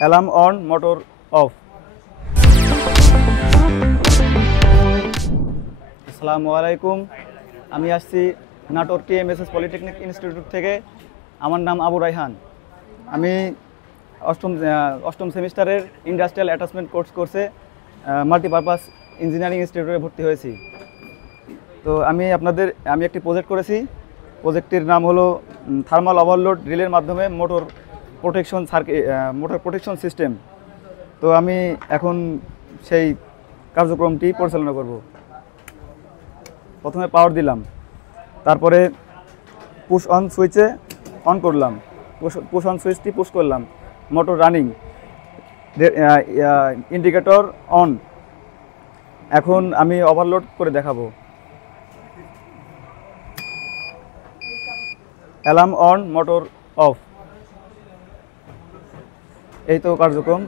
Alarm on, motor of. আসসালামু আলাইকুম। আমি আসছি নাটোর TMSS পলিটেকনিক ইনস্টিটিউট থেকে। আমার নাম আবু রায়হান। আমি অষ্টম সেমিস্টারের ইন্ডাস্ট্রিয়াল অ্যাটাচমেন্ট কোর্সে মাল্টিপারপাস ইঞ্জিনিয়ারিং ইনস্টিটিউটে ভর্তি হয়েছি। তো আমি একটি প্রজেক্ট করেছি। প্রজেক্টটির নাম হলো থার্মাল ওভারলোড ড্রিলের মাধ্যমে মোটর প্রোটেকশন সিস্টেম। তো আমি এখন সেই কার্যক্রমটি পরিচালনা করব। প্রথমে পাওয়ার দিলাম, তারপরে পুশ অন সুইচে অন করলাম, পুশ অন সুইচটি পুশ করলাম, মোটর রানিং, ইন্ডিকেটর অন। এখন আমি ওভারলোড করে দেখাবো। Alarm on, motor of. এই তো কার্যক্রম।